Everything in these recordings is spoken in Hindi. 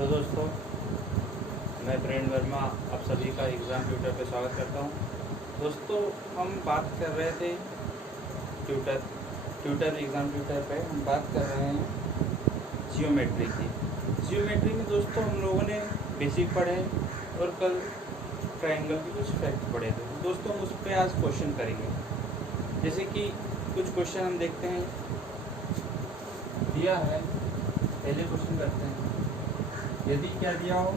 हेलो दोस्तों, मैं प्रेम वर्मा आप सभी का एग्ज़ाम ट्यूटर पे स्वागत करता हूँ। दोस्तों, हम बात कर रहे थे ट्यूटर एग्ज़ाम ट्यूटर पे हम बात कर रहे हैं जियोमेट्री की। जियोमेट्री में दोस्तों हम लोगों ने बेसिक पढ़े और कल ट्रायंगल के कुछ फैक्ट पढ़े थे। दोस्तों हम उस पर आज क्वेश्चन करेंगे। जैसे कि कुछ क्वेश्चन हम देखते हैं, दिया है। पहले क्वेश्चन करते हैं। यदि क्या दिया हो,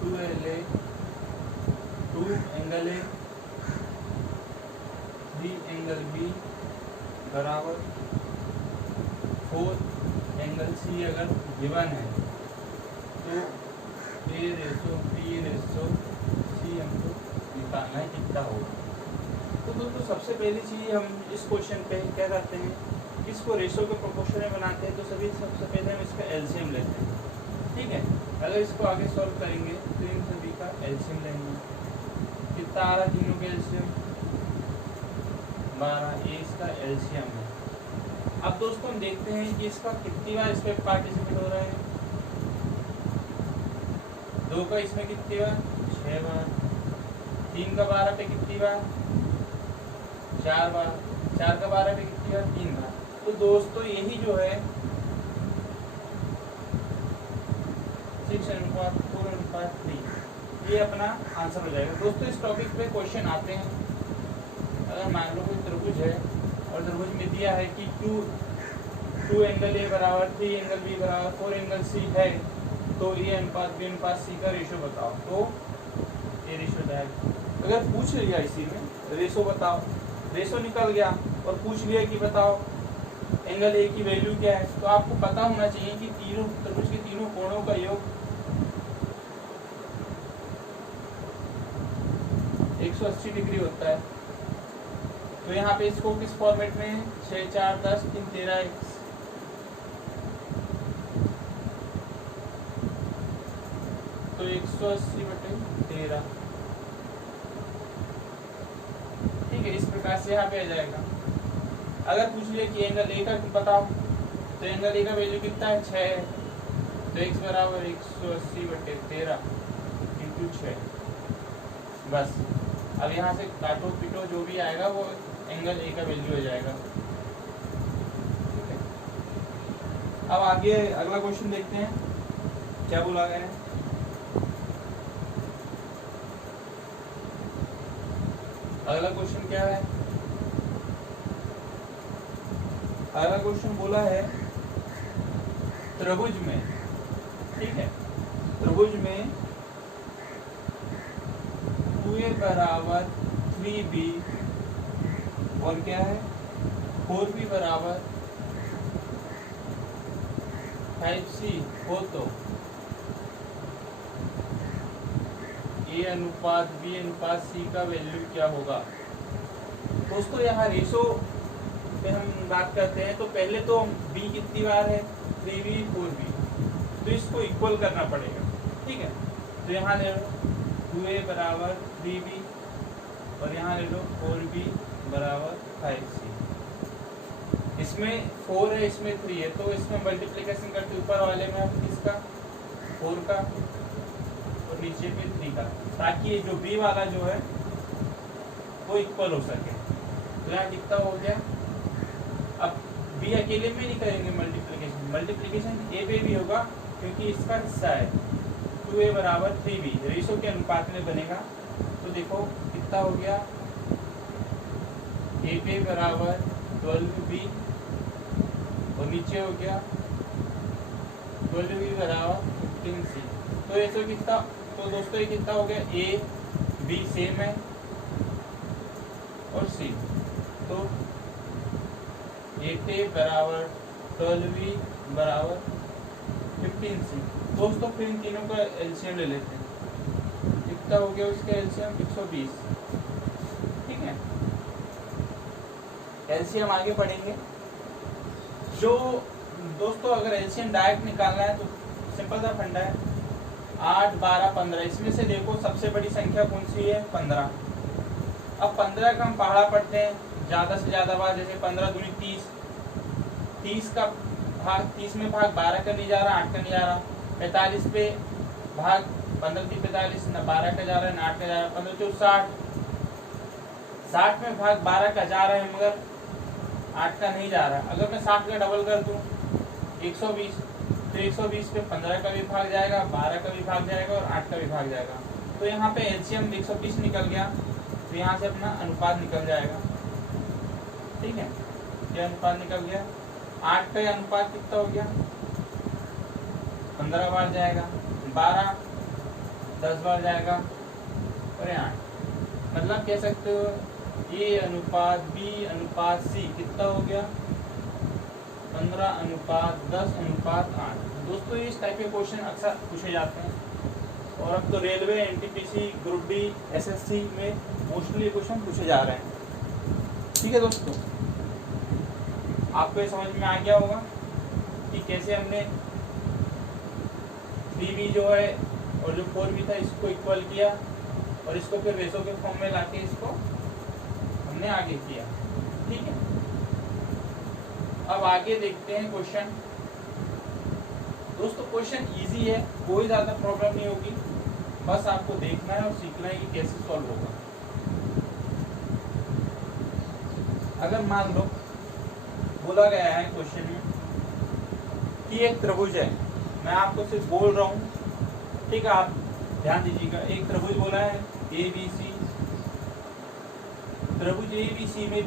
two angle A 3 angle B बराबर 4 एंगल सी अगर गिवन है तो A ratio B ratio C हमको निकालना है, कितना होगा। तो दोस्तों सबसे पहली चीज़ हम इस क्वेश्चन पे क्या करते हैं, इसको रेशो के प्रोपोर्शन में बनाते हैं। तो सबसे पहले हम इसका एलसीएम लेते हैं, ठीक है। अगर इसको आगे सॉल्व करेंगे तो इन सभी का एलसीएम लेंगे। कितना आ रहा तीनों का एलसीएम 12, ये इसका एलसीएम है। अब दोस्तों हम देखते हैं कि इसका कितनी बार इसमें पार्टिसिपेट हो रहा है। 2 का इसमें कितनी बार 6 बार, 3 का 12 पे कितनी बार 4 बार, 4 का 12 पे कितनी बार 3 बार। तो दोस्तों यही जो है 6:4:3 ये अपना आंसर हो जाएगा। दोस्तों इस टॉपिक पे क्वेश्चन आते हैं। अगर मान लो कोई त्रिभुज है और त्रिभुज में दिया है कि 2 एंगल ए बराबर 3 एंगल बी बराबर 4 एंगल सी है, तो ए अनुपात बी अनुपात सी का रेशो बताओ। तो ये रेशो जाएगा। अगर पूछ लिया इसी में रेशो बताओ, रेशो निकल गया और पूछ लिया कि बताओ एंगल ए की वैल्यू क्या है, तो आपको पता होना चाहिए कि तीनों त्रिभुज के तीनों कोणों का योग 180 डिग्री होता है। तो यहाँ पे इसको किस फॉर्मेट में 6, 4, 10, 3, 13 तो 180/13, ठीक है। इस प्रकार से यहाँ पे आ जाएगा। अगर पूछ लिया कि एंगल ए का बताओ, तो एंगल ए का वैल्यू कितना है 6 है, तो x बराबर 180/13 इंटू 6। बस अब यहाँ से काटो पीटो जो भी आएगा वो एंगल ए का वैल्यू हो जाएगा, ठीक है। अब आगे अगला क्वेश्चन देखते हैं क्या बोला गया है। अगला क्वेश्चन क्या है, अगला क्वेश्चन बोला है त्रिभुज में, ठीक है, त्रिभुज में 2a बराबर 3b और क्या है 4b बराबर 5c हो तो a अनुपात b अनुपात c का वैल्यू क्या होगा। दोस्तों यहाँ रेशो पे हम बात करते हैं, तो पहले तो b कितनी बार है 3b 4b, तो इसको इक्वल करना पड़ेगा, ठीक है। तो यहाँ ले लो 2a बराबर 3b और यहाँ ले लो 4b बराबर 5c। इसमें 4 है, इसमें 3 है, तो इसमें मल्टीप्लिकेशन करते ऊपर वाले में हम किसका 4 का और नीचे पे 3 का, ताकि ये जो b वाला जो है वो इक्वल हो सके। तो यहाँ कितना हो गया। अब b अकेले में नहीं करेंगे मल्टीप्लिकेशन, मल्टीप्लिकेशन a पे भी होगा क्योंकि इसका हिस्सा है। 2a बराबर 3b रेशो के अनुपात में बनेगा। तो देखो कितना हो गया a पे बराबर 12b और नीचे हो गया 12b बराबर 15c। तो रेशो कितना, तो दोस्तों ये कितना हो गया a b सेम है और c, तो a पे बराबर 12b बराबर 15c। दोस्तों फिर इन तीनों का एलसीएम ले लेते हैं। कितना हो गया उसका एलसीएम 120, ठीक है। एलसीएम आगे पढ़ेंगे। जो दोस्तों अगर एलसीएम डायरेक्ट निकालना है तो सिंपल सा फंडा है 8, 12, 15। इसमें से देखो सबसे बड़ी संख्या कौन सी है 15। अब 15 का हम पहाड़ा पढ़ते हैं ज़्यादा से ज़्यादा बार, जैसे 15 दूनी 30, 30 का भाग 30 में भाग 12 का नहीं जा रहा, 8 का नहीं जा रहा। 45 पे भाग 15 3 45, न 12 का जा रहा है न 8 का जा रहा है। 15 4 60, 60 में भाग 12 का जा रहा है मगर 8 का नहीं जा रहा। अगर मैं 60 का डबल कर दूं 120, तो 120 पे 15 का भी भाग जाएगा, 12 का भी भाग जाएगा और 8 का भी भाग जाएगा। तो यहाँ पे एलसीएम 120 निकल गया, तो यहाँ से अपना अनुपात निकल जाएगा। ठीक है, ये अनुपात निकल गया। 8 का अनुपात कितना हो गया, 15 बार जाएगा, 12 10 बार जाएगा और 8। मतलब कह सकते हो ए अनुपात बी अनुपात सी कितना हो गया, 15 अनुपात 10 अनुपात 8। दोस्तों इस टाइप के क्वेश्चन अक्सर पूछे जाते हैं और अब तो railway, NTPC, group D, SSC में मोस्टली क्वेश्चन पूछे जा रहे हैं। ठीक है दोस्तों, आपको ये समझ में आ गया होगा कि कैसे हमने 3b जो है और जो 4b था इसको इक्वल किया और इसको फिर रेशो के फॉर्म में लाके इसको हमने आगे किया। ठीक है, अब आगे देखते हैं क्वेश्चन। दोस्तों क्वेश्चन इजी है, कोई ज्यादा प्रॉब्लम नहीं होगी, बस आपको देखना है और सीखना है कि कैसे सॉल्व होगा। अगर मान लो बोला गया है क्वेश्चन में कि एक त्रिभुज है, मैं आपको सिर्फ बोल रहा हूँ, ठीक है, आप ध्यान दीजिएगा। एक त्रिभुज बोला है ABC, त्रिभुज ABC में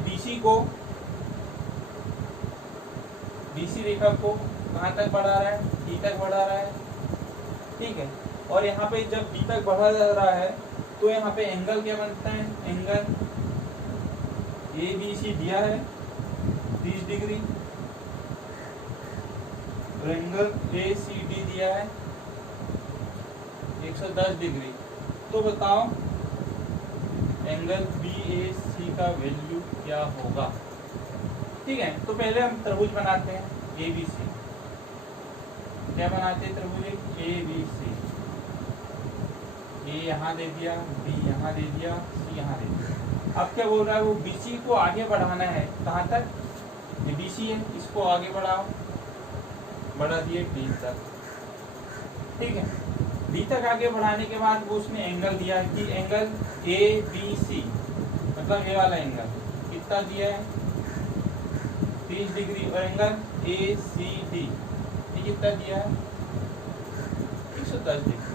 BC रेखा को कहाँ तक बढ़ा रहा है, D तक बढ़ा रहा है। ठीक है, और यहाँ पे जब D तक बढ़ा जा रहा है तो यहाँ पे एंगल क्या बनता है, एंगल ABC दिया है 30 डिग्री और एंगल ACD दिया है 110 डिग्री। तो बताओ एंगल BAC का वैल्यू क्या होगा। ठीक है, तो पहले हम त्रिभुज बनाते हैं ABC। क्या बनाते हैं त्रिभुज ABC, A यहाँ दे दिया, B यहाँ दे दिया, C यहाँ दे दिया। अब क्या बोल रहा है, वो BC को आगे बढ़ाना है, कहाँ तक, ये BC है, इसको आगे बढ़ाओ, बढ़ा दिए D तक। ठीक है, D तक आगे बढ़ाने के बाद वो उसने एंगल दिया कि एंगल ABC, मतलब ये वाला एंगल कितना दिया है 30 डिग्री, और एंगल ACD ये कितना दिया है 110 डिग्री।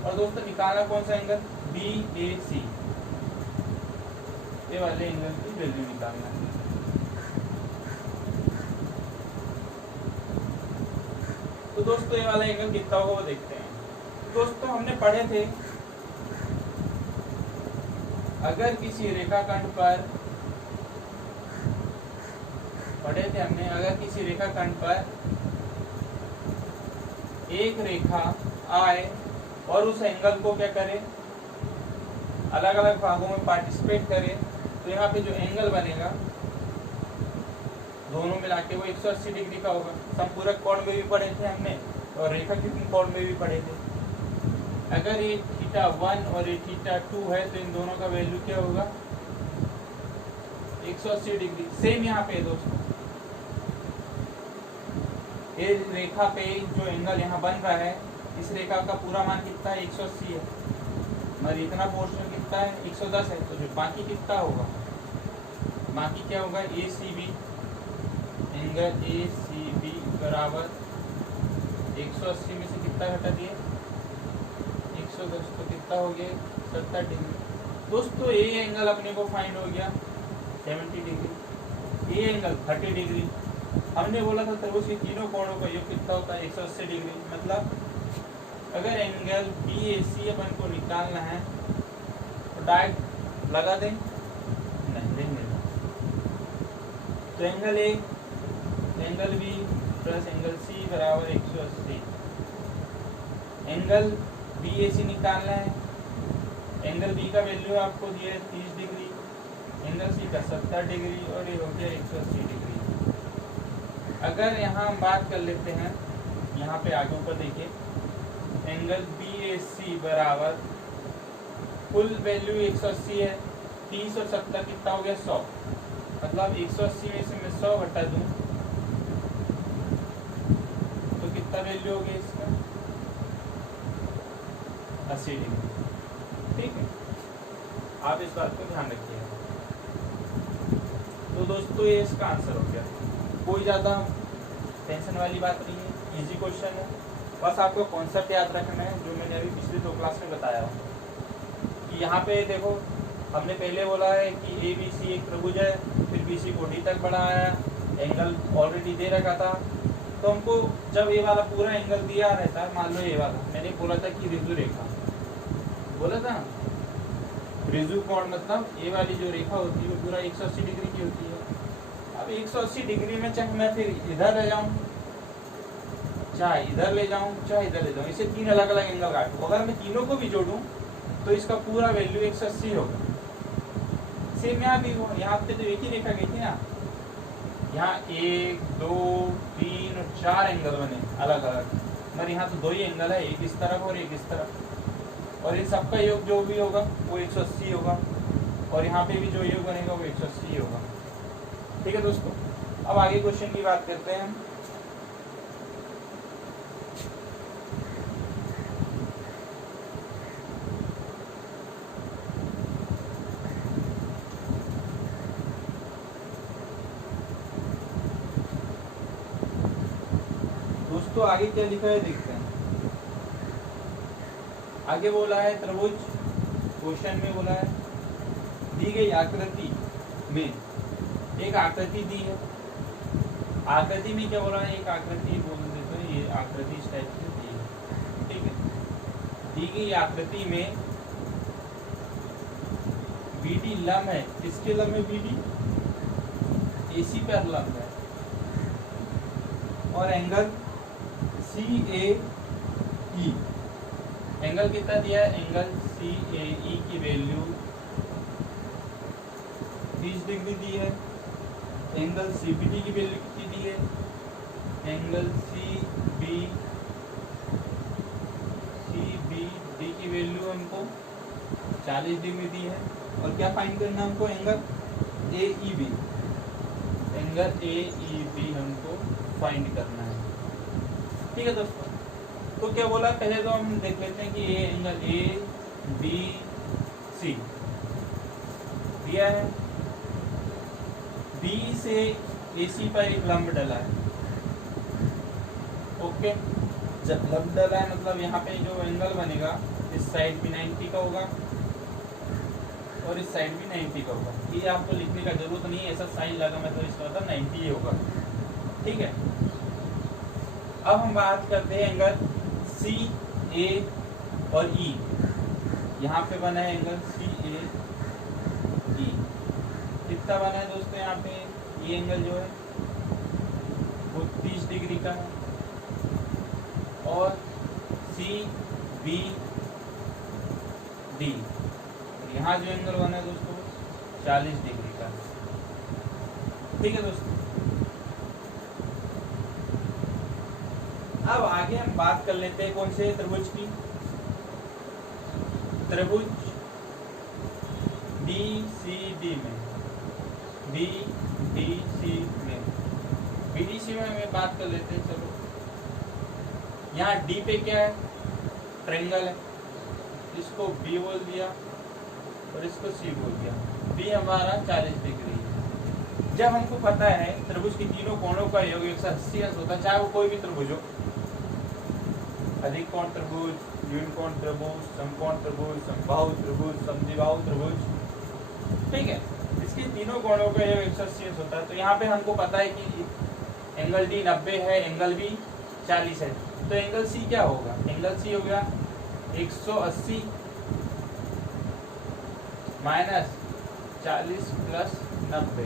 और दोस्तों निकालना कौन सा एंगल, BAC, ये वाले एंगल की वैल्यू निकालना है। तो दोस्तों ये वाला एंगल कितना होगा वो देखते हैं। दोस्तों हमने पढ़े थे, अगर किसी रेखाखंड पर अगर किसी रेखाखंड पर एक रेखा आए और उस एंगल को क्या करे, अलग अलग भागों में पार्टिसिपेट करे, तो यहाँ पे जो एंगल बनेगा दोनों मिला के वो 180 डिग्री का होगा। संपूरक कोण में भी पढ़े थे हमने और रेखाखंड कोण में भी पढ़े थे। अगर ये θ1 और ये θ2 है तो इन दोनों का वैल्यू क्या होगा 180 डिग्री। सेम यहाँ पे दोस्तों ये रेखा पे जो एंगल यहाँ बन रहा है, इस रेखा का पूरा मान कितना है 180 है, मगर इतना पोर्शन कितना है 110 है, तो जो बाकी कितना होगा, बाकी क्या होगा ACB, एंगल ACB बराबर 180 में से कितना घटा दिए 110, तो कितना हो गया 70 डिग्री। दोस्तों ये एंगल अपने को फाइंड हो गया 70 डिग्री, ये एंगल 30 डिग्री। हमने बोला था त्रिभुज के तीनों कोणों का योग कितना होता है 180 डिग्री। मतलब अगर एंगल BAC अपन को निकालना है तो डायरेक्ट लगा दें, नहीं देंगे तो angle A angle B plus angle C बराबर 180। एंगल BAC निकालना है, एंगल B का वैल्यू आपको दिया है 30 डिग्री, एंगल C का 70 डिग्री और ये हो गया 180 डिग्री। अगर यहाँ हम बात कर लेते हैं, यहाँ पे आगे ऊपर देखिए, एंगल BAC बराबर कुल वैल्यू 180 है, 30 और 70 कितना हो गया 100। मतलब 180 में से मैं 100 घटा दूँ सा वैल्यू हो गया इसका 80 डिग्री। ठीक है, आप इस बात को ध्यान रखिएगा। तो दोस्तों ये इसका आंसर हो गया, कोई ज़्यादा टेंशन वाली बात नहीं है, इजी क्वेश्चन है। बस आपको कॉन्सेप्ट याद रखना है जो मैंने अभी पिछले 2 क्लास में बताया हूँ कि यहाँ पे देखो हमने पहले बोला है कि ए बी सी एक त्रिभुज है, फिर बी सी को डी तक बढ़ाया, एंगल ऑलरेडी दे रखा था। तो हमको जब ये वाला पूरा एंगल दिया रहता है, मान लो ये वाला, मैंने बोला था कि ऋजु रेखा बोला था ना, ऋजु कोण मतलब ये वाली जो रेखा होती है वो पूरा 180 डिग्री की होती है। अब 180 डिग्री में चाहे मैं फिर इधर ले जाऊं, चाहे इधर ले जाऊं, चाहे इधर ले जाऊं, इसे 3 अलग अलग एंगल काटूं, अगर मैं तीनों को भी जोड़ूं तो इसका पूरा वैल्यू 180 होगा। सेम यहाँ भी हो, यहाँ पे तो एक ही रेखा गई थी ना, यहाँ 1 2 3 और 4 एंगल बने अलग अलग, मगर यहाँ तो 2 ही एंगल है, एक इस तरफ और एक इस तरफ, और इन सबका योग जो भी होगा वो 180 होगा, और यहाँ पे भी जो योग बनेगा वो 180 होगा। ठीक है दोस्तों, अब आगे क्वेश्चन की बात करते हैं हम। दोस्तों आगे क्या लिखा है देखते हैं। आगे बोला है त्रिभुज, क्वेश्चन में बोला है दी गई आकृति में एक आकृति दी है। आकृति में क्या बोला है, एक आकृति बोल देते हैं, ये आकृति इस टाइप से दी है। ठीक है, दी गई आकृति में बीडी लंब है, किसके लंब है, बीडी एसी पर लंब है, और एंगल CAE, एंगल कितना दिया है, एंगल CAE की वैल्यू 30 डिग्री दी है। एंगल CBD की वैल्यू कितनी दी है, एंगल CBD की वैल्यू हमको 40 डिग्री दी है। और क्या फाइंड करना हमको, एंगल AEB, एंगल AEB हमको फाइंड करना है। ठीक है दोस्तों, तो क्या बोला, पहले तो हम देख लेते हैं कि ये एंगल ABC दिया है, B से AC पर एक लंब डला है। ओके, जब लंब डला है मतलब यहाँ पे जो एंगल बनेगा इस साइड भी 90 का होगा और इस साइड भी 90 का होगा। ये आपको लिखने का जरूरत नहीं है, ऐसा साइन लगा मैं तो इसका मतलब 90 ही होगा। ठीक है, अब हम बात करते हैं एंगल CA और E। यहाँ पे बना है एंगल CAE, कितना बना है दोस्तों, यहाँ पे ये एंगल जो है वो 30 डिग्री का है, और CBD, यहाँ जो एंगल बना है दोस्तों 40 डिग्री का। ठीक है दोस्तों, अब आगे हम बात कर लेते हैं कौन से त्रिभुज की, त्रिभुज BCD में, BDC में हमें बात कर लेते हैं। चलो, यहाँ D पे क्या है, ट्रायंगल है, इसको B बोल दिया और इसको C बोल दिया। B हमारा 40 डिग्री है। जब हमको पता है त्रिभुज की तीनों कोणों का योग 180 होता है, चाहे वो कोई भी त्रिभुज हो, अधिक कोण त्रिभुज, न्यून कोण त्रिभुज, समकोण त्रिभुज, समबाहु त्रिभुज, समद्विबाहु त्रिभुज। ठीक है, इसके तीनों कोणों का योग 180 होता है। तो यहाँ पे हमको पता है कि एंगल D 90 है, एंगल B 40 है, तो एंगल C क्या होगा, एंगल C हो गया 180 माइनस 40 प्लस 90,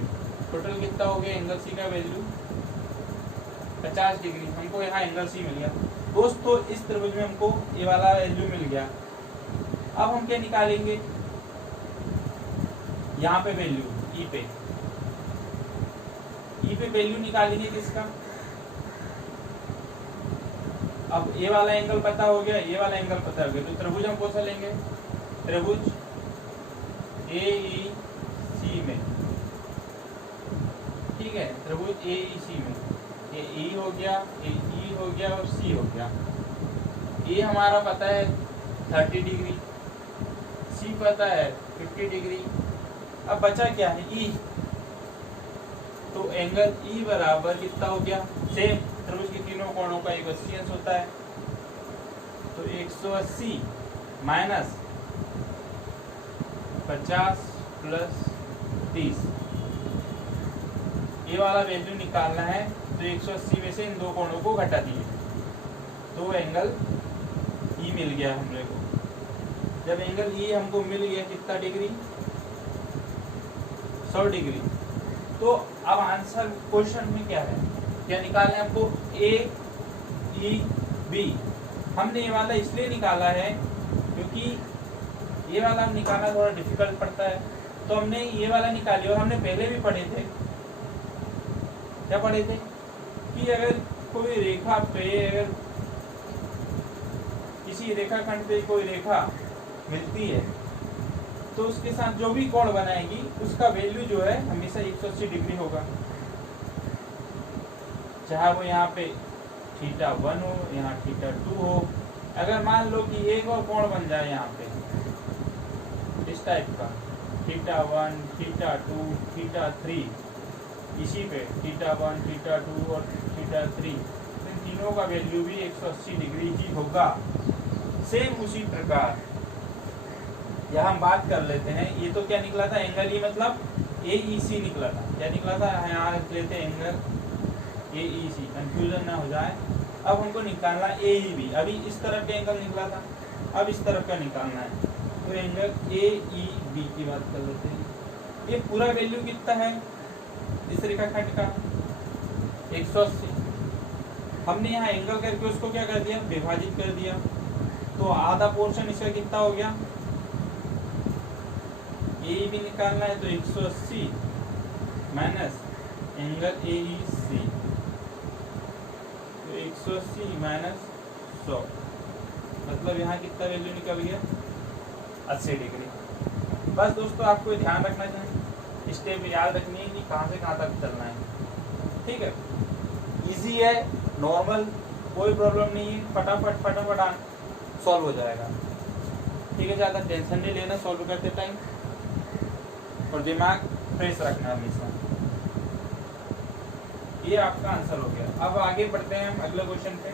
टोटल कितना हो गया एंगल C का वैल्यू 50 डिग्री। हमको यहाँ एंगल C मिल गया दोस्तों। इस त्रिभुज में हमको ये वाला वैल्यू मिल गया। अब हम क्या निकालेंगे, यहाँ पे वैल्यू E पे वैल्यू निकालेंगे किसका, अब ये वाला एंगल पता हो गया, ये वाला एंगल पता हो गया, तो त्रिभुज हम कौन सा लेंगे, त्रिभुज AEC में। ठीक है, त्रिभुज AEC में ये E हो गया, AE हो हो गया और सी हो गया। ए हमारा पता है 30 डिग्री, सी पता है 50 डिग्री। अब बचा क्या है, ई। तो एंगल ई बराबर कितना हो गया, सेम त्रिभुज के तीनों कोणों का 180 अंश होता है। तो 180 माइनस 50 प्लस 30, ये वाला वैल्यू निकालना है। तो 180 में से इन दो कोणों को घटा दिए तो एंगल ई मिल गया हम लोग को। जब एंगल ई हमको मिल गया कितना डिग्री, 100 डिग्री। तो अब आंसर क्वेश्चन में क्या है, क्या निकालना है हमको, ए ई बी। हमने ये वाला इसलिए निकाला है क्योंकि ये वाला हम निकालना थोड़ा डिफिकल्ट पड़ता है, तो हमने ये वाला निकाली। और हमने पहले भी पढ़े थे, क्या पढ़े थे कि अगर कोई रेखा पे, अगर किसी रेखाखंड पे कोई रेखा मिलती है तो उसके साथ जो भी कोण बनाएगी उसका वैल्यू जो है हमेशा 180 डिग्री होगा। चाहे वो यहाँ पे θ1 हो, यहाँ θ2 हो। अगर मान लो कि एक और कोण बन जाए यहाँ पे इस टाइप का, θ1 θ2 θ3, इसी पे θ1 θ2 और θ3, इन तीनों का वैल्यू भी 180 डिग्री ही होगा। सेम उसी प्रकार यहाँ हम बात कर लेते हैं। ये तो क्या निकला था, एंगल ई मतलब AEC निकला था। क्या निकला था, यहाँ लेते हैं एंगल AEC, कंफ्यूजन ना हो जाए। अब हमको निकालना AEB। अभी इस तरफ का एंगल निकला था, अब इस तरफ का निकालना है। तो एंगल AEB की बात कर लेते हैं। ये पूरा वैल्यू कितना है इस रेखाखंड का, 180। हमने यहाँ एंगल करके उसको क्या कर दिया, विभाजित कर दिया। तो आधा पोर्शन इसका कितना हो गया, AEB निकालना है। तो 180 माइनस एंगल AEC, तो 180 माइनस 100, मतलब यहाँ कितना वैल्यू निकल गया, 80 डिग्री। बस दोस्तों आपको ध्यान रखना चाहिए, स्टेप याद रखनी है कि कहाँ से कहाँ तक चलना है। ठीक है, इजी है, नॉर्मल, कोई प्रॉब्लम नहीं है, फटाफट फटाफट सॉल्व हो जाएगा। ठीक है, ज़्यादा टेंशन नहीं लेना सॉल्व करते टाइम, और दिमाग फ्रेश रखना हमेशा। ये आपका आंसर हो गया। अब आगे बढ़ते हैं हम अगले क्वेश्चन पे।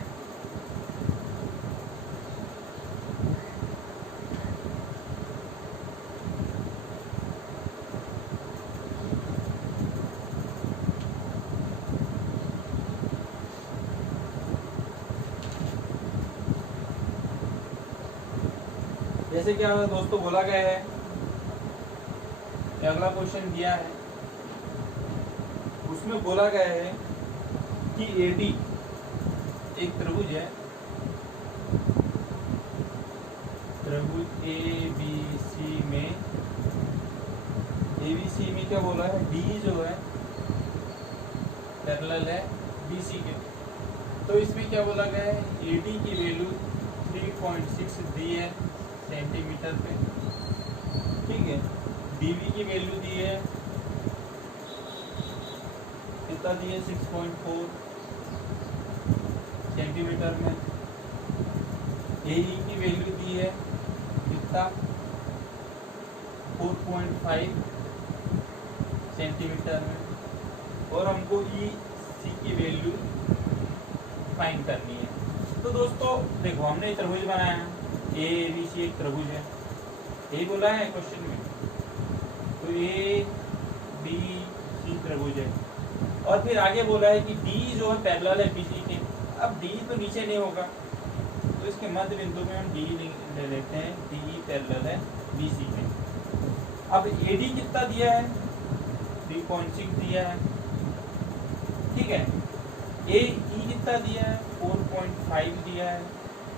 जैसे क्या दोस्तों बोला गया है, अगला क्वेश्चन दिया है, उसमें बोला गया है कि AD एक त्रिभुज है, त्रिभुज ABC में क्या बोला है, D जो है पैरेलल है BC के। तो इसमें क्या बोला गया है, AD की वैल्यू 3.6 दी है सेंटीमीटर पे। ठीक है, DB की वैल्यू दी है कितना दी है, 6.4 सेंटीमीटर में। AE की वैल्यू दी है कितना, 4.5 सेंटीमीटर में। और हमको EC की वैल्यू फाइंड करनी है। तो दोस्तों देखो, हमने त्रिभुज बनाया है, ABC एक त्रिभुज है, यही बोला है क्वेश्चन में। तो ABC त्रिभुज है, और फिर आगे बोला है कि D जो है पैरेलल है BC के। अब D तो नीचे नहीं होगा, तो इसके मध्य बिंदु में हम D ले लेते हैं, D पैरेलल है BC के। अब AD कितना दिया है, 3.6 दिया है। ठीक है, AE कितना दिया है, 4.5 दिया है,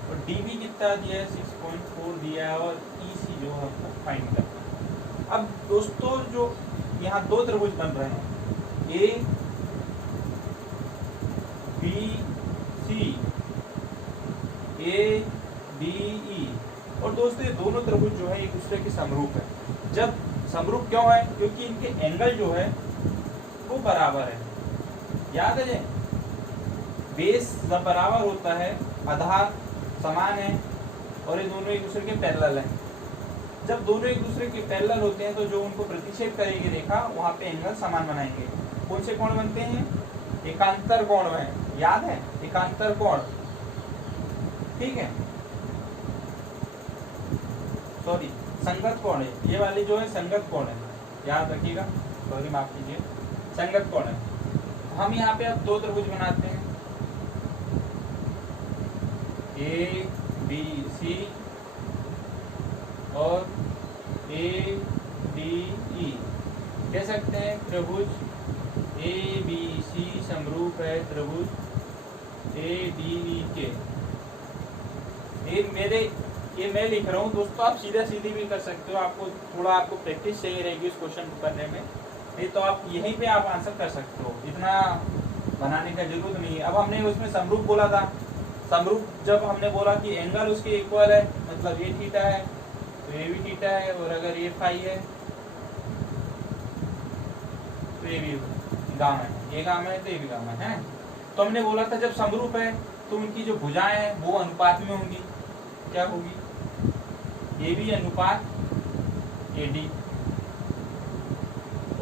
और DB कितना दिया है, 6.4 दिया है, और EC जो है आपको फाइंड करना है। अब दोस्तों जो यहाँ दो त्रिभुज बन रहे हैं, ABC, ADE, और दोस्तों ये दोनों त्रिभुज जो है एक दूसरे के समरूप है। जब समरूप क्यों है, क्योंकि इनके एंगल जो है वो बराबर है। याद है, बेस जब बराबर होता है, आधार समान है और ये दोनों एक दूसरे के पैरेलल हैं। जब दोनों एक दूसरे के पैरेलल होते हैं तो जो उनको प्रतिच्छेद करेगी रेखा, वहाँ पे एंगल समान बनाएंगे। कौन से कोण बनते हैं? एकांतर कोण है, याद है? एकांतर कोण, ठीक है, सॉरी संगत कोण है, ये वाली जो है संगत कोण है, याद रखिएगा, सॉरी माफ कीजिए, संगत कोण है। हम यहाँ पे अब दो त्रिभुज बनाते हैं, ए बी सी और ए डी ई। कह सकते हैं त्रिभुज ए बी सी समरूप है त्रिभुज ए डी ई के। ये मैं लिख रहा हूँ दोस्तों, आप सीधा सीधी भी कर सकते हो, आपको प्रैक्टिस चाहिए रहेगी उस क्वेश्चन को करने में, नहीं तो आप यहीं पे आप आंसर कर सकते हो, इतना बनाने का जरूरत नहीं है। अब हमने उसमें समरूप बोला था, समरूप जब हमने बोला कि एंगल उसके इक्वल है, मतलब ये थीटा है तो ये भी थीटा है, और अगर ये फाई है तो ये भी गामा है, ये गामा है तो ये भी गामा है। तो हमने बोला था जब समरूप है तो उनकी जो भुजाएं हैं वो अनुपात में होंगी, क्या होगी? ए बी अनुपात ए डी,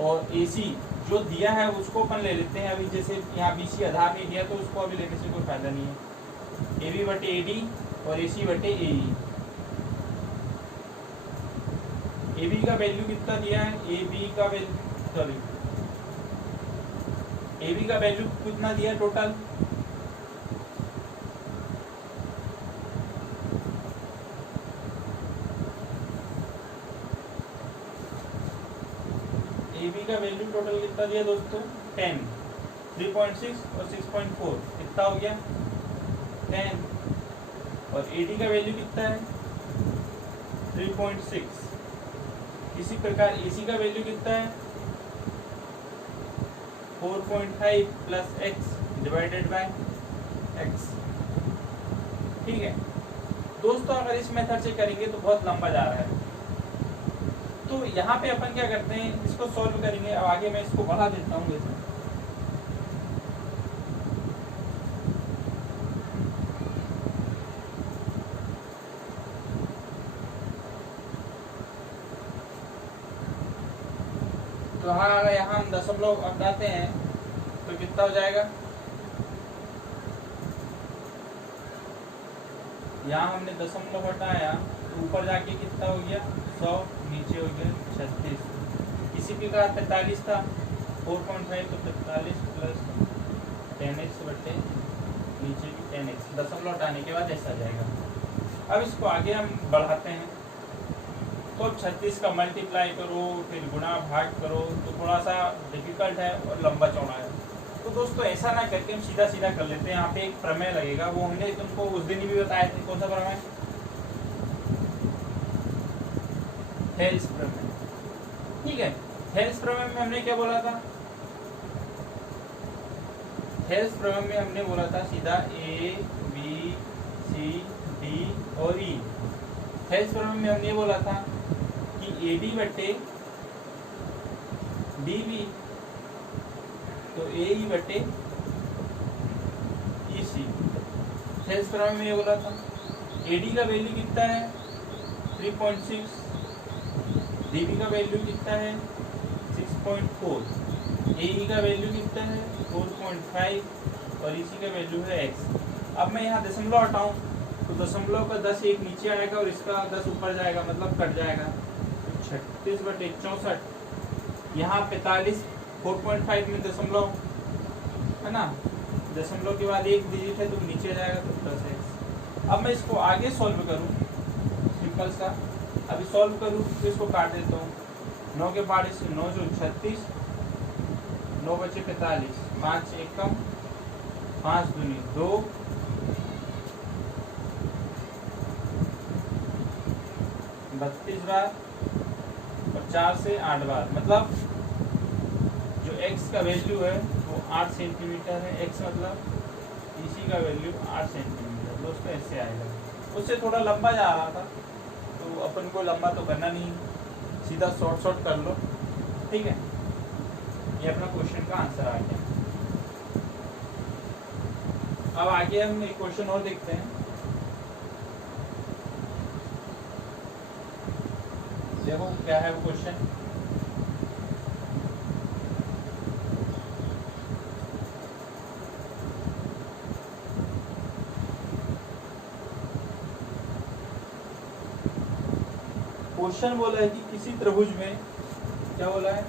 और ए सी जो दिया है उसको अपन ले लेते हैं अभी, जैसे यहाँ बी सी आधार नहीं दिया तो उसको अभी लेने से कोई फायदा नहीं है। ए बी बटे ए डी और ए सी बटे ए ई। ए बी का वैल्यू कितना दिया है? ए बी का वैल्यू, सॉरी, ए बी का वैल्यू कितना दिया टोटल? ए बी का वैल्यू टोटल कितना दिया दोस्तों? 10, 3.6 और 6.4, कितना हो गया? 10। और ए डी का वैल्यू कितना है? 3.6। इसी प्रकार ए सी का वैल्यू कितना है? 4.5 plus x divided by x, ठीक है दोस्तों। अगर इस मेथड से करेंगे तो बहुत लंबा जा रहा है, तो यहाँ पे अपन क्या करते हैं, इसको सॉल्व करेंगे। अब आगे मैं इसको बढ़ा देता हूँ जैसे, तो हाँ अगर यहाँ हम दशमलव हटाते हैं तो कितना हो जाएगा? यहाँ हमने दशमलव हटाया तो ऊपर जाके कितना हो गया? 100, नीचे हो गया 36। इसी प्रकार 45 था, 4.5 तो 45 प्लस 10x बटे नीचे भी 10x, दशमलव हटाने के बाद ऐसा जाएगा। अब इसको आगे हम बढ़ाते हैं तो 36 का मल्टीप्लाई करो फिर गुणा भाग करो तो थोड़ा सा डिफिकल्ट है और लंबा चौड़ा है। तो दोस्तों ऐसा ना करके हम सीधा सीधा कर लेते हैं। यहाँ पे एक प्रमेय लगेगा, वो हमने तुमको उस दिन भी बताया था। कौन सा प्रमेय? हेल्स प्रमेय, ठीक है। हेल्स प्रमेय में हमने क्या बोला था? हेल्स प्रमेय में हमने बोला था सीधा ए बी सी डी और ई। हेल्स प्रमेय में हमने ये बोला था कि ए डी बटे डी बी तो ए ई बटे ई सी। हेल्स प्रमेय में ये बोला था ए डी का वैल्यू कितना है? 3.6, डी बी का वैल्यू कितना है? 6.4, ए ई का वैल्यू कितना है? 4.5 और ई सी का वैल्यू है x। अब मैं यहाँ दशमलव हटाऊँ तो दशमलव का 10 एक नीचे आएगा और इसका 10 ऊपर जाएगा, मतलब कट जाएगा। 36 बटे 64, यहाँ 45, 4.5 में दशमलव है ना, दशमलव के बाद एक डिजिट है तो नीचे जाएगा तो 10x। अब मैं इसको आगे सॉल्व करूँ, सिंपल सा अभी सॉल्व करूँ तो इसको काट देता हूँ। 9 के बाद से 9 जो 36, 9 बचे 45, 5 एक कम, 5 दूनी 2, 32 बार और 4 से 8 बार, मतलब जो x का वैल्यू है वो 8 सेंटीमीटर है। x मतलब इसी का वैल्यू 8 सेंटीमीटर, दोस्तों ऐसे आएगा। उससे थोड़ा लंबा जा रहा था तो अपन को लंबा तो करना नहीं, सीधा शॉर्ट कर लो, ठीक है। ये अपना क्वेश्चन का आंसर आ गया। अब आगे हम एक क्वेश्चन और देखते हैं। देखो क्या है वो क्वेश्चन। क्वेश्चन बोला है कि किसी त्रिभुज में, क्या बोला है,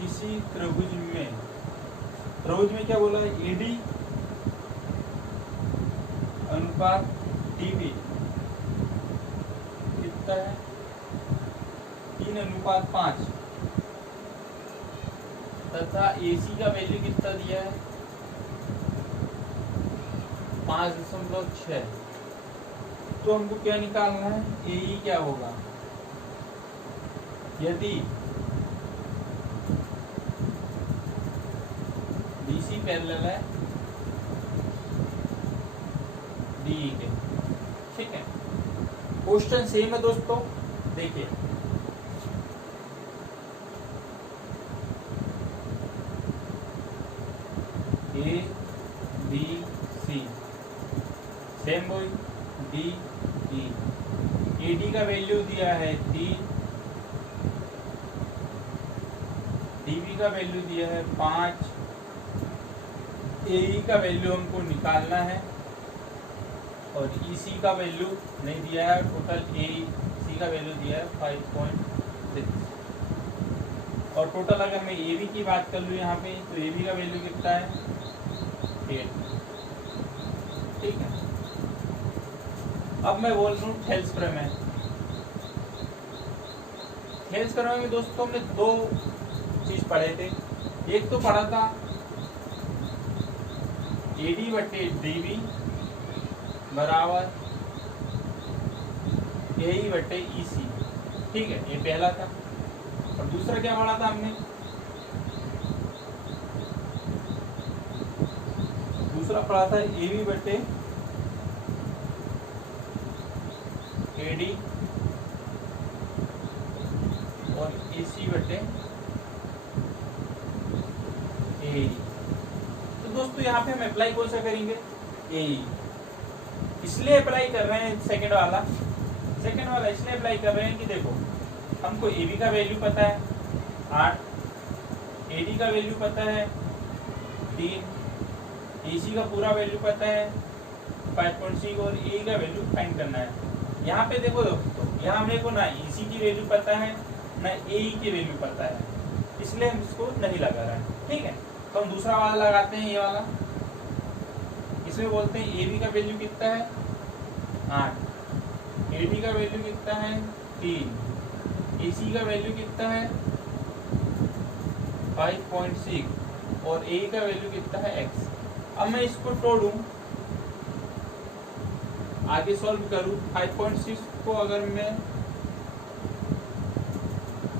किसी त्रिभुज में क्या बोला है, एडी अनुपात डीबी कितना है, 3:5 तथा एसी का वैल्यू कितना दिया है, 5.6। तो हमको क्या निकालना है, ए क्या होगा। यदि बीसी पैरेलल है डी के, ठीक है। क्वेश्चन सेम है दोस्तों, देखिए ए बी सी सेम वही डी ई, एडी का वैल्यू दिया है 3, डीबी का वैल्यू दिया है 5, एई का वैल्यू हमको निकालना है और ईसी का वैल्यू नहीं दिया है। टोटल एसी का वैल्यू दिया है 5.6 और टोटल अगर मैं एबी की बात कर लूँ यहाँ पे, तो एबी का वैल्यू कितना है, 8, ठीक है। अब मैं बोल रहा हूँ थेल्स प्रमेय। थेल्स प्रमेय में दोस्तों हमने दो चीज पढ़े थे। एक तो पढ़ा था एडी बटे डीबी बराबर एई बटे ईसी, ठीक है, ये पहला था। और दूसरा क्या पढ़ा था हमने, दूसरा पढ़ा था एबी बटे एडी और एसी बटे ए। तो दोस्तों यहाँ पे हम अप्लाई कौन सा करेंगे, ए। इसलिए अप्लाई कर रहे हैं सेकंड वाला इसलिए अप्लाई कर रहे हैं कि देखो हमको एबी का वैल्यू पता है 8, एडी का वैल्यू पता है 3, एसी का पूरा वैल्यू पता है 5.6 और ए का वैल्यू फाइंड करना है। यहाँ पे देखो दोस्तों, यहाँ मेरे को ना ईसी की वैल्यू पता है ना एई की वैल्यू पता है, इसलिए हम इसको नहीं लगा रहे हैं, ठीक है। तो हम दूसरा वाला लगाते हैं, ये वाला। इसमें बोलते हैं एबी का वैल्यू कितना है 8, एडी का वैल्यू कितना है 3, एसी का वैल्यू कितना है 5.6 और ए का वैल्यू कितना है x। अब मैं इसको तोड़ूं, आगे सॉल्व करूं। 5.6 को अगर मैं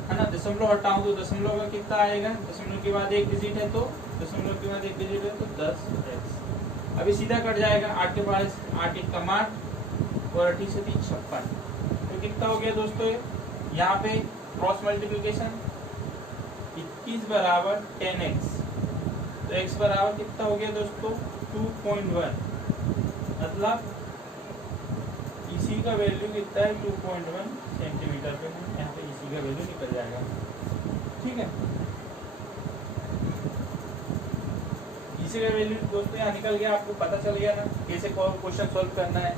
है ना दशमलव हटाऊं तो दशमलव का कितना आएगा, दशमलव के बाद एक डिजिट है तो दशमलव के बाद एक डिजिट है तो 10x। अभी सीधा कट जाएगा, 8 के पास 8 1 का 8 और 8 से 3 56। तो कितना हो गया दोस्तों, यहाँ पे क्रॉस मल्टीप्लिकेशन 21 बराबर 10x, तो x बराबर कितना हो गया दोस्तों 2.1, मतलब इसी का वैल्यू कितना है 2.1 सेंटीमीटर पे है। यहाँ पे इसी का वैल्यू निकल जाएगा, ठीक है। इसी का वैल्यू दोस्तों यहाँ निकल गया, आपको पता चल गया ना कैसे क्वेश्चन सॉल्व करना है।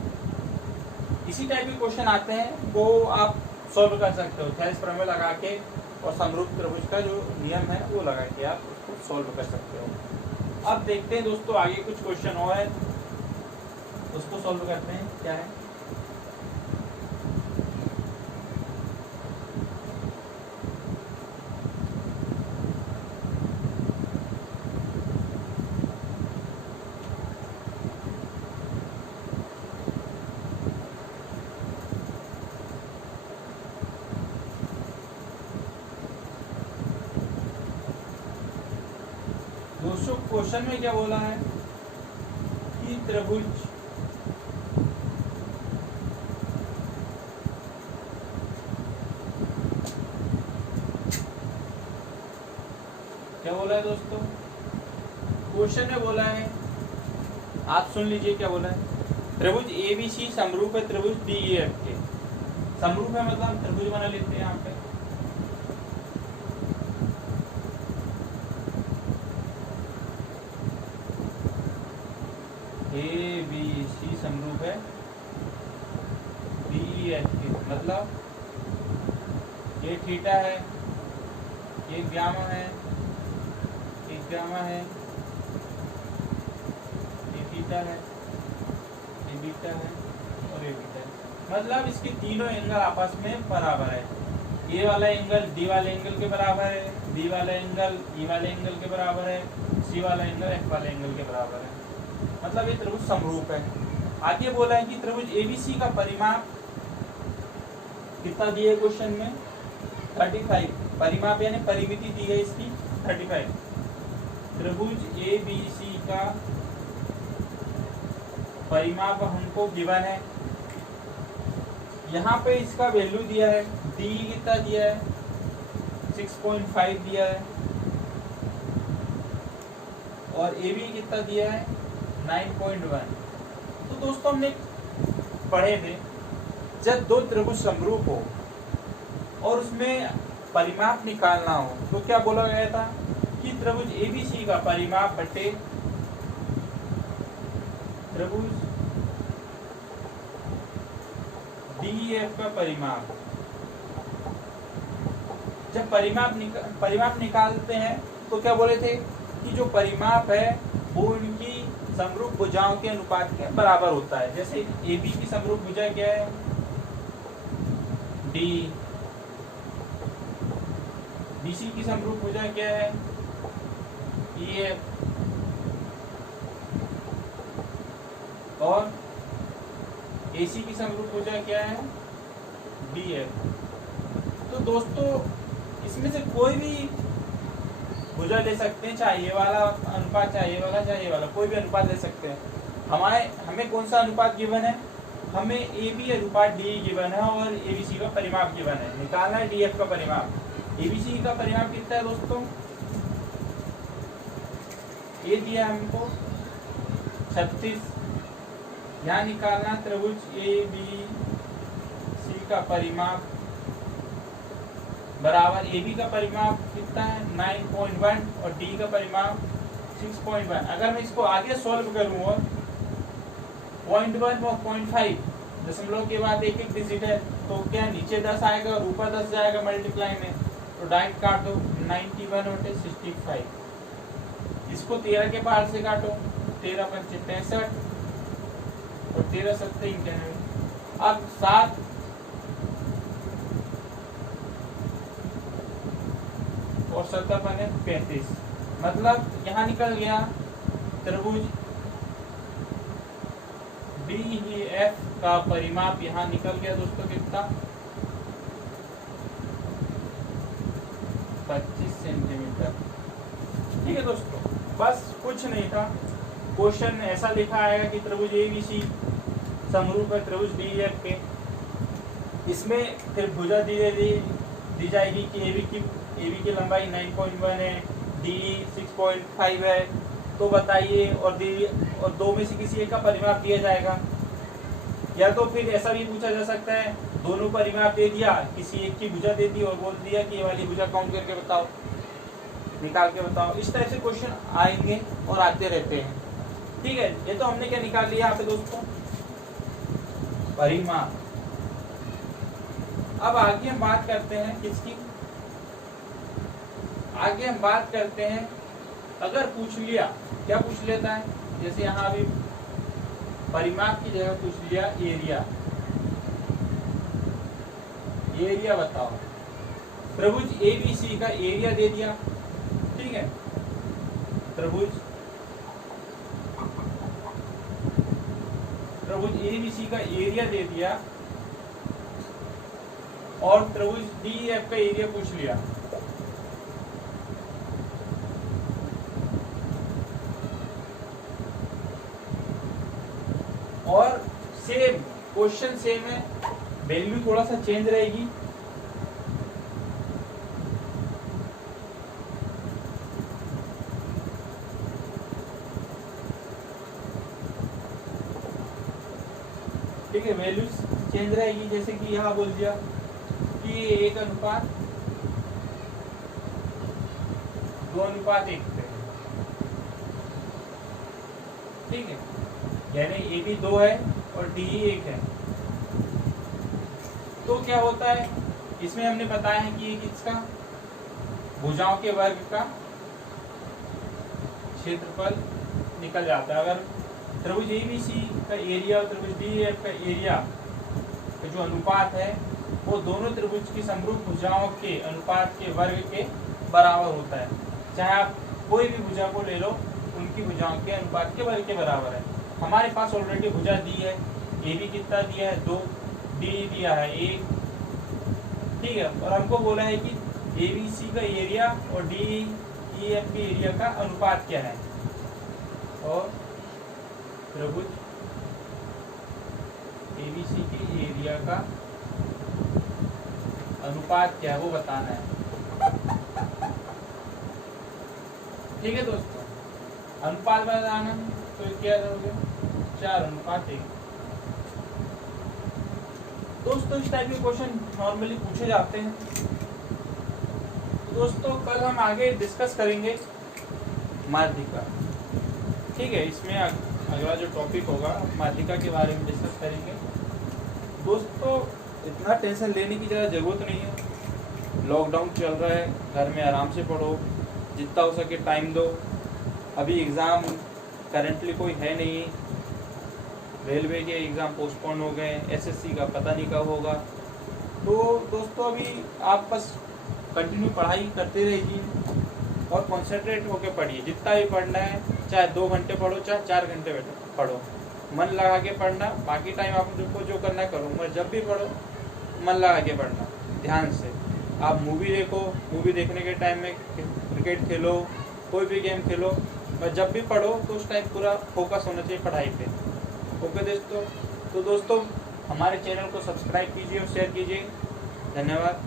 इसी टाइप के क्वेश्चन आते हैं वो आप सॉल्व कर सकते हो थेल्स प्रमेय लगा के, और समरूप त्रिभुज का जो नियम है वो लगा के आप उसको सॉल्व कर सकते हो। अब देखते हैं दोस्तों आगे कुछ क्वेश्चन और है, उसको सॉल्व करते हैं। क्या है, दोस्तों क्वेश्चन में क्या बोला है कि त्रिभुज क्या बोला है दोस्तों, क्वेश्चन में बोला है, आप सुन लीजिए क्या बोला है। त्रिभुज ABC समरूप है त्रिभुज DEF के। समरूप है मतलब हम त्रिभुज बना लेते हैं यहाँ पे। ABC समरूप है DEF के, मतलब ये थीटा है, ये गामा है, ये गामा है, ये थीटा है, ये बीटा है और ये बीटा है। मतलब इसके तीनों एंगल आपस में बराबर है। ये वाला एंगल डी वाले एंगल के बराबर है, डी वाला एंगल ई वाले एंगल के बराबर है, सी वाला एंगल एफ वाले एंगल के बराबर है। मतलब ये त्रिभुज समरूप है। आगे बोला है कि त्रिभुज ABC का परिमाप कितना दिया है क्वेश्चन में, 35। परिमाप यानी परिमिति दी है इसकी 35। त्रिभुज ABC का परिमाप हमको गिवन है। यहाँ पे इसका वैल्यू दिया है, डी कितना दिया है, 6.5 दिया है, और AB कितना दिया है, 9.1। तो दोस्तों हमने पढ़े थे, जब दो त्रिभुज समरूप हो और उसमें परिमाप निकालना हो तो क्या बोला गया था कि त्रिभुज ABC का परिमाप बटे त्रिभुज DEF का परिमाप। जब परिमाप निकालते हैं तो क्या बोले थे कि जो परिमाप है वो उनकी समरूप भुजाओं के अनुपात के बराबर होता है। जैसे AB की समरूप भुजा क्या है, D। BC की समरूप भुजा क्या है, EF। और AC की समरूप भुजा क्या है, DF। तो दोस्तों इसमें से कोई भी भुजा ले सकते हैं, चाहे ये वाला अनुपात, चाहे ये वाला, चाहे ये वाला, कोई भी अनुपात ले सकते हैं। हमें कौन सा अनुपात गिवन है, हमें AB अनुपात DE गिवन है और ABC का परिमाप गिवन है। निकालना है DF का परिमाप। ABC का परिमाप कितना है दोस्तों, ये दिया हमको 36। यहाँ निकालना त्रिभुज ABC का परिमाप बराबर AB का परिमाप कितना है, 9.1 और D का परिमाप 6.1। अगर मैं इसको आगे सॉल्व करूँ और 0.1 और 0.5 दशमलव के बाद एक एक डिजिट है तो क्या नीचे 10 आएगा और ऊपर 10 जाएगा मल्टीप्लाई में, तो डायरेक्ट काट दो 91/65। इसको 13 के पार से काटो, 13 × 5 65 और 13 × 7 91। अब 7 और 7 बने 35। मतलब यहाँ निकल गया त्रिभुज DEF का परिमाप, यहाँ निकल गया दोस्तों कितना, 25 सेंटीमीटर। ठीक है दोस्तों, बस कुछ नहीं था। क्वेश्चन ऐसा लिखा आएगा कि त्रिभुज ABC समरूप है त्रिभुज DEF के। इसमें फिर भुजा दी जाएगी कि AB की लंबाई 9.1 है, DE 6.5 है, तो बताइए, और दो में से किसी एक का परिमाप दिया जाएगा। या तो फिर ऐसा भी पूछा जा सकता है, दोनों परिमाप दे दिया, किसी एक की भुजा दे दी और बोल दिया कि ये वाली भुजा काउंट करके बताओ, निकाल के बताओ। इस टाइप से क्वेश्चन आएंगे और आते रहते हैं। ठीक है, ये तो हमने क्या निकाल लिया यहाँ पे दोस्तों, परिमाप। अब आगे हम बात करते हैं किसकी, आगे हम बात करते हैं, अगर पूछ लिया, क्या पूछ लेता है, जैसे यहाँ अभी परिमाप की जगह पूछ लिया एरिया। एरिया बताओ, त्रिभुज ABC का एरिया दे दिया। ठीक है, त्रिभुज ABC का एरिया दे दिया और त्रिभुज DEF का एरिया पूछ लिया। और सेम क्वेश्चन सेम है, वैल्यू थोड़ा सा चेंज रहेगी। ठीक है, वैल्यूज चेंज रहेगी। जैसे कि यहाँ बोल दिया कि 1:2:1 पे, ठीक है, यानी ए भी 2 है और डी 1 है। तो क्या होता है इसमें हमने बताया है कि एक इसका भुजाओं के वर्ग का क्षेत्रफल निकल जाता है। अगर त्रिभुज ABC का एरिया और त्रिभुज DEF का एरिया का जो अनुपात है वो दोनों त्रिभुज की समरूप भुजाओं के अनुपात के वर्ग के बराबर होता है। चाहे आप कोई भी भुजा को ले लो, उनकी भुजाओं के अनुपात के वर्ग के बराबर है। हमारे पास ऑलरेडी भुजा दी है, AB कितना दिया है 2, DE दिया है 1, ठीक है, और हमको बोला है कि ABC का एरिया और DEF के एरिया का अनुपात क्या है, और त्रिभुज ABC के एरिया का अनुपात क्या है वो बताना है। ठीक है दोस्तों, अनुपात बताना तो क्या करोगे 4:1। दोस्तों इस टाइप के क्वेश्चन नॉर्मली पूछे जाते हैं। दोस्तों कल हम आगे डिस्कस करेंगे माध्यिका, ठीक है, इसमें अगला जो टॉपिक होगा माध्यिका के बारे में डिस्कस करेंगे। दोस्तों इतना टेंशन लेने की ज़्यादा ज़रूरत नहीं है, लॉकडाउन चल रहा है, घर में आराम से पढ़ो, जितना हो सके टाइम दो। अभी एग्ज़ाम करंटली कोई है नहीं, रेलवे के एग्ज़ाम पोस्टपोन हो गए, SSC का पता नहीं कब होगा। तो दोस्तों अभी आप बस कंटिन्यू पढ़ाई करते रहिए और कॉन्सेंट्रेट होकर पढ़िए। जितना भी पढ़ना है, चाहे 2 घंटे पढ़ो, चाहे 4 घंटे पढ़ो, मन लगा के पढ़ना। बाकी टाइम आपको जो करना है करो, मगर जब भी पढ़ो मन लगा के पढ़ना, ध्यान से। आप मूवी देखो, मूवी देखने के टाइम में क्रिकेट खेलो, कोई भी गेम खेलो, पर जब भी पढ़ो तो उस टाइम पूरा फोकस होना चाहिए पढ़ाई पे। ओके दोस्तों, तो दोस्तों हमारे चैनल को सब्सक्राइब कीजिए और शेयर कीजिए। धन्यवाद।